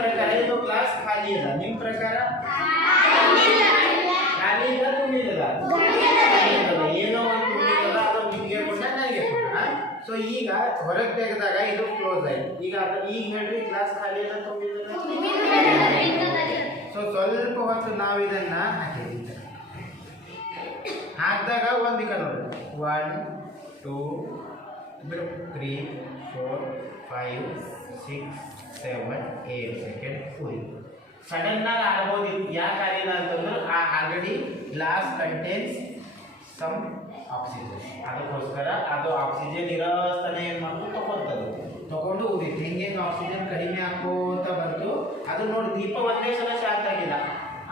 ಪ್ರಕಾರ ಇದು ಕ್ಲಾಸ್ ಖಾಲಿ ಅದ ನಿಮ್ಮ ಪ್ರಕಾರ ಖಾಲಿ ಇಲ್ಲ ತುಂಬಿಲ್ಲ ಏನೋ ಒಂದು ತುಂಬಿಲ್ಲ ಅದು ನಿಮಗೆ ಕೊಟ್ಟ ನನಗೆ ಕೊಟ್ಟ ಸೊ ಈಗ ಹೊರಗೆ ತೆಗೆದಾಗ ಇದು ಕ್ಲೋಸ್ ಆಯ್ತು ಈಗ ಅದು- ಈಗ ಹೇಳ್ರಿ ಕ್ಲಾಸ್ ಖಾಲಿ ಇಲ್ಲ ತುಂಬಿಲ್ಲ ಸೊ ಸ್ವಲ್ಪ ಹೊತ್ತು ನಾವು ಇದನ್ನ ಹಾಕಿದ್ವಿ ಹಾಕಿದಾಗ ಒಂದು ಈಗ ನೋಡಿ one two three four five six seven eight second full ಸಡನ್ನಾಗಿ ಆಡ್ಬೋದು ಯಾಕೆ ಆಗಿಲ್ಲ ಅಂತಂದ್ರೆ ಆ already glass contains some oxygen ಅದಕ್ಕೋಸ್ಕರ ಅದು ಆಕ್ಸಿಜನ್ ಇರೋಸ್ತನೇ ಏನು ಮಾಡ್ತು? ತಗೊಳ್ತದೆ ತಗೊಂಡು ಉಳಿತು ಹಿಂಗೆ ಆಕ್ಸಿಜನ್ ಕಡಿಮೆ ಹಾಕೋತ ಬಂತು. ಅದು ನೋಡಿ, ದೀಪ ಒಂದೇ ಸಲ ಶಾರ್ಟ್ ಆಗಿಲ್ಲ.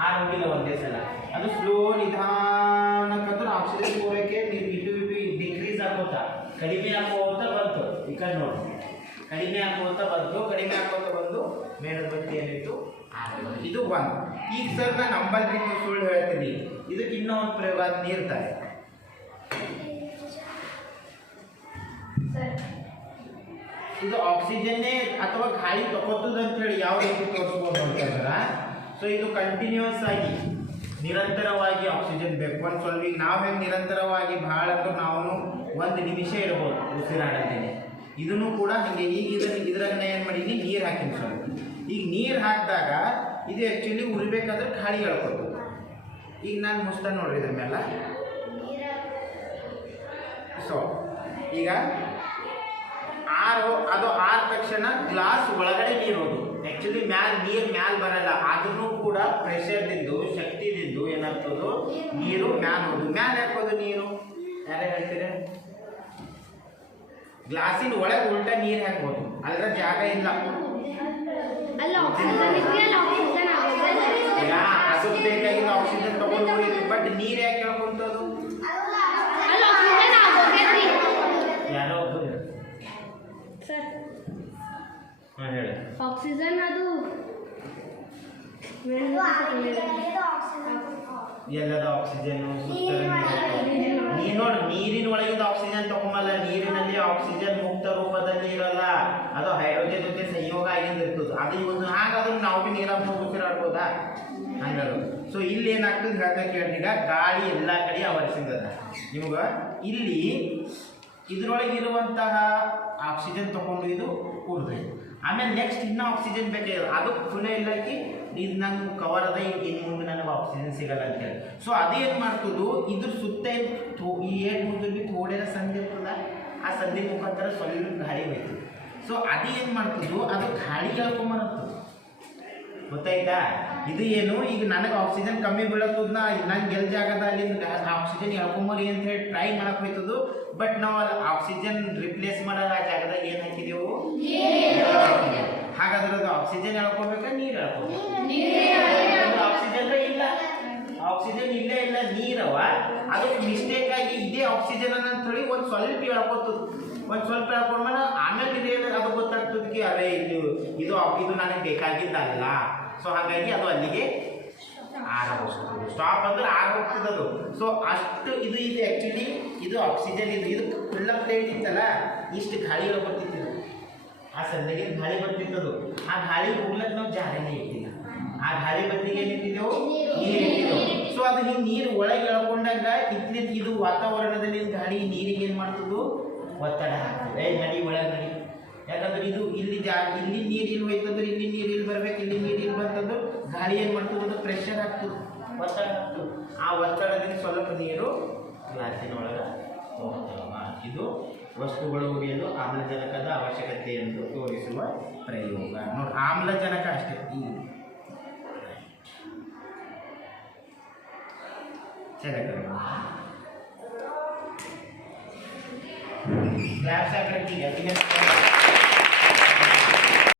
ಆ ಒಂದೇ ಸಲ. ಅದು ಸ್ಲೋ ನಿಧಾನಕ್ಕಂದ್ರೆ ಆಕ್ಸಿಜನ್ ಪೂರೈಕೆ ನೀವು ಇಟ್ಟು ಇಟ್ಟು ಡಿಕ್ರೀಸ್ ಆಗೋತ. ಕಡಿಮೆ ಆಗುವಂತ ಬಂತು. ಈ ಕಡೆ ನೋಡಿ. ಕಡಿಮೆ ಆಗುವಂತ ಬಂತು ಕಡಿಮೆ ಆಗುವಂತ ಬಂದು ಮೇಣದ ಬತ್ತಿ ಏನಿತ್ತು ಇದು ಒಂದು ಈಗ ಸರ್ ನಾನು ನಂಬಲ್ರಿ ನೀವು ಸುಳ್ಳು ಹೇಳ್ತೀನಿ ಇದಕ್ಕೆ ಇನ್ನೂ ಒಂದು ಪ್ರಯೋಗ ಅದು ನೀರು ತಾರೆ ಇದು ಆಕ್ಸಿಜನ್ನೇ ಅಥವಾ ಗಾಳಿ ತಗೋತದ ಅಂತ ಹೇಳಿ ಯಾವ ರೀತಿ ತೋರಿಸ್ಬೋದು ಅಂತಂದ್ರೆ ಸೊ ಇದು ಕಂಟಿನ್ಯೂಸ್ ಆಗಿ ನಿರಂತರವಾಗಿ ಆಕ್ಸಿಜನ್ ಬೇಕು. ಒಂದು ಸ್ವಲ್ಪ ಈಗ ನಾವು ಹೆಂಗೆ ನಿರಂತರವಾಗಿ ಭಾಳ ಅಂದ್ರೆ ನಾವು ಒಂದು ನಿಮಿಷ ಇರ್ಬೋದು ಉಸಿರಾಡೋದೇನೆ ಇದನ್ನು ಕೂಡ ಹಾಗೆ ಈಗ ಇದನ್ನ ಇದ್ರಾಗ ಏನು ಮಾಡೀನಿ ನೀರು ಹಾಕಿನಿ ಸ್ವಲ್ಪ ಈಗ ನೀರು ಹಾಕಿದಾಗ ಇದು ಆ್ಯಕ್ಚುಲಿ ಉರಿಬೇಕಾದ್ರೆ ಖಾಳಿ ಎಳ್ಕೊತದೆ ಈಗ ನಾನು ಮುಸ್ತ ನೋಡ್ರಿ ಇದ್ರ ಮೇಲೆ ಸೊ ಈಗ ಆರು, ಅದು ಆದ ತಕ್ಷಣ ಗ್ಲಾಸ್ ಒಳಗಡೆ ನೀರು ಹೋದು ಆ್ಯಕ್ಚುಲಿ ಮ್ಯಾಲ ನೀರು ಮ್ಯಾಲ ಬರಲ್ಲ, ಆದ್ರೂ ಕೂಡ ಪ್ರೆಷರ್ದಿಂದು ಶಕ್ತಿದಿಂದು ಏನಾಗ್ತದೋ ನೀರು ಮ್ಯಾಲ ಹೋದು. ಮ್ಯಾಲ ಹಾಕೋದು ನೀರು? ಯಾರೇ ಹೇಳ್ತೀರಾ? ಗ್ಲಾಸಿನ ಒಳಗೆ ಉಲ್ಟಾ ನೀರು ಹಾಕ್ಬೋದು. ಅದ್ರ ಜಾಗ ಇಲ್ಲ. ಅಲ್ಲ ಆಕ್ಸಿಜನ್ ಇದೆಯಲ್ಲ ಆಕ್ಸಿಜನ್ ತಗೊಂಡು ಬಟ್ ನೀರು ಯಾಕೆ ಹೇಳ್ಕೊಂತದು ಅಲ್ಲ ಆಕ್ಸಿಜನ್ ಆಗೋಗೈತ್ರಿ ಯಾರೋ ಒಬ್ಬರು ಅದು ಹೇಳಿ. ಆಕ್ಸಿಜನ್ ಅದು ಎಲ್ಲದ ಆಕ್ಸಿಜನ್ ನೀ ನೋಡಿ ನೀರಿನ ಒಳಗಿಂದ ಆಕ್ಸಿಜನ್ ತಗೊಂಬಲ್ಲ ನೀರಿನಲ್ಲಿ ಆಕ್ಸಿಜನ್ ಮುಕ್ತ ರೂಪದಲ್ಲಿ ಇರಲ್ಲ. ಅದು ಹೈಡ್ರೋಜನ್ ಜೊತೆ ಸಂಯೋಗ ಆಗಿಂದ ಇರ್ತದೆ. ಅದು ಒಂದು ಹಾಗಾದ್ರೂ ನಾವು ಭೀ ನೀರಾಗ ಉಸಿರಾಡ್ಬೋದಾ ಹಂಗಾರು. ಸೊ ಇಲ್ಲಿ ಏನಾಗ್ತದೆ ಹೇಳ್ತಾ ಕೇಳಿದೀಗ ಗಾಳಿ ಎಲ್ಲ ಕಡೆ ಆವರಿಸಿದ ನಿಮ್ಗೆ ಇಲ್ಲಿ ಇದ್ರೊಳಗಿರುವಂತಹ ಆಕ್ಸಿಜನ್ ತಗೊಂಡು ಇದು ಕೂಡ ಆಮೇಲೆ ನೆಕ್ಸ್ಟ್ ಇನ್ನೂ ಆಕ್ಸಿಜನ್ ಬೇಕಾಗಿದೆ ಅದು ಪುನಃ ಇಲ್ಲಕಿ ಇದು ನಂಗೆ ಕವರ್ ಅದ ಇನ್ನು ಮುಂದೆ ನನಗೆ ಆಕ್ಸಿಜನ್ ಸಿಗಲ್ಲ ಅಂತೇಳಿ. ಸೊ ಅದೇನು ಮಾಡ್ತದು ಇದ್ರ ಸುತ್ತ ಈ ಏಟ್ ಮುಂದೆ ಬಿ ಥೋಡೇನ ಸಂಧಿ ಇರ್ತದ ಆ ಸಂಧಿ ಮುಖಾಂತರ ಸ್ವಲ್ಪ ಗಾಳಿ ಹೋಯ್ತದೆ ಸೊ ಅದು ಏನು ಮಾಡ್ತದು ಅದು ಗಾಳಿ ಹೇಳ್ಕೊಂಬರತ್ತದು ಗೊತ್ತಾಯ್ತಾ? ಇದು ಏನು? ಈಗ ನನಗೆ ಆಕ್ಸಿಜನ್ ಕಮ್ಮಿ ಬೀಳತ್ತದ ನಂಗೆ ಎಲ್ಲಿ ಜಾಗದ ಅಲ್ಲಿಂದ ಆಕ್ಸಿಜನ್ ಎಳ್ಕೊಂಬರಿ ಅಂತ ಹೇಳಿ ಟ್ರೈ ಮಾಡಕ್ ಬಟ್ ನಾವು ಆಕ್ಸಿಜನ್ ರಿಪ್ಲೇಸ್ ಮಾಡೋದು ಆ ಜಾಗದಾಗ ಏನು ಹಾಕಿದೆವು? ಆಕ್ಸಿಜನ್ ಎಳ್ಕೊಬೇಕಾ ನೀರು ಎಳ್ಕೊಬೇಕು ಆಕ್ಸಿಜನ್ ಇಲ್ಲ. ಆಕ್ಸಿಜನ್ ಇಲ್ಲೇ ಇಲ್ಲ ನೀರವ? ಅದಕ್ಕೆ ಮಿಸ್ಟೇಕ್ ಆಗಿ ಇದೇ ಆಕ್ಸಿಜನ್ ಅಂತ ಹೇಳಿ ಒಂದು ಸ್ವಲ್ಪ ಹೇಳ್ಕೊತು ಒಂದು ಸ್ವಲ್ಪ ಎಳ್ಕೊಂಡ್ಮೇಲೆ ಆಮೇಲೆ ಇದೆ ಏನು ಅದು ಗೊತ್ತಾಗ್ತದಕ್ಕೆ ಅದೇ ಇದು ಇದು ಇದು ನನಗೆ ಬೇಕಾಗಿದ್ದಲ್ಲ ಸೊ ಹಾಗಾಗಿ ಅದು ಅಲ್ಲಿಗೆ ಆರ ಹೋಗ್ತದೆ. ಸ್ಟಾಪ್ ಅಂದ್ರೆ ಆರ ಹೋಗ್ತದೆ ಅದು. ಸೊ ಅಷ್ಟು ಇದು ಇದು ಆ್ಯಕ್ಚುಲಿ ಇದು ಆಕ್ಸಿಜನ್ ಇದು ಇದು ಫುಲ್ಲ ಪ್ಲೇಟ್ ಇತ್ತಲ್ಲ ಇಷ್ಟು ಗಾಳಿ ಇದು. ಆ ಸಂದಿಗೆ ಗಾಳಿ ಬರ್ತಿತ್ತದು ಆ ಗಾಳಿ ಹೋಗ್ಲಕ್ಕೆ ನಾವು ಜಾರಿನೇ ಇಟ್ಟಿಲ್ಲ. ಆ ಗಾಳಿ ಬಂದಿಗೆ ಏನಿಟ್ಟಿದ್ದೆವು ನೀರು ಸೊ ಅದು ಹಿಂಗೆ ನೀರು ಒಳಗೆ ಎಳ್ಕೊಂಡಾಗ ಇತ್ತಿ ಇದು ವಾತಾವರಣದಲ್ಲಿ ಗಾಳಿ ನೀರಿಗೆ ಏನು ಮಾಡ್ತದ್ದು? ಒತ್ತಡ ಹಾಕ್ತದೆ. ನಡಿ ಒಳಗೆ ನಡಿ. ಯಾಕಂದ್ರೆ ಇದು ಇಲ್ಲಿ ಜಾ, ಇಲ್ಲಿ ನೀರು ಇಲ್ಲಿ ಹೋಯ್ತಂದ್ರೆ ಇಲ್ಲಿ ನೀರು ಇಲ್ಲಿ ಬರ್ಬೇಕು, ಇಲ್ಲಿ ನೀರು ಇಲ್ಲಿ ಬಂತಂದ್ರೆ ಗಾಳಿ ಏನು ಮಾಡ್ತದೆ? ಅದು ಪ್ರೆಷರ್ ಆಗ್ತದೆ ಒತ್ತಡ ಆಗ್ತದೆ ಆ ಒತ್ತಡದಿಂದ ಸ್ವಲ್ಪ ನೀರು ಗ್ಲಾಸಿನ ಒಳಗೆ ಹೋಗ್ತದವ ಇದು ವಸ್ತುಗಳು ಉರಿಯಲು ಆಮ್ಲಜನಕದ ಅವಶ್ಯಕತೆ ಎಂದು ತೋರಿಸುವ ಪ್ರಯೋಗ ನೋಡಿ ಆಮ್ಲಜನಕ ಅಷ್ಟೇ ಈ